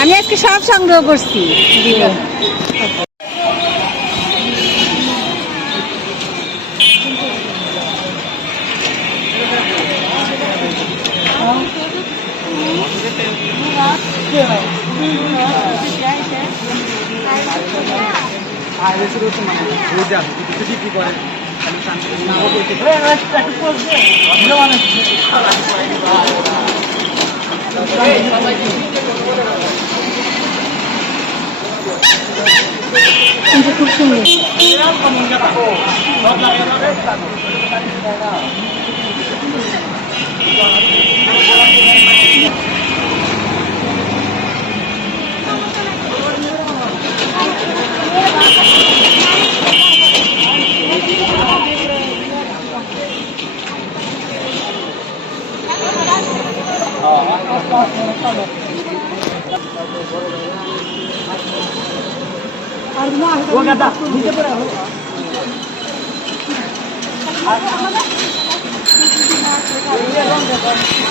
আমি আজকে সব সংগ্রহ করছি। দিব কিন্তু খুব সুন্দর वो गदा नीचे पर है ये रंग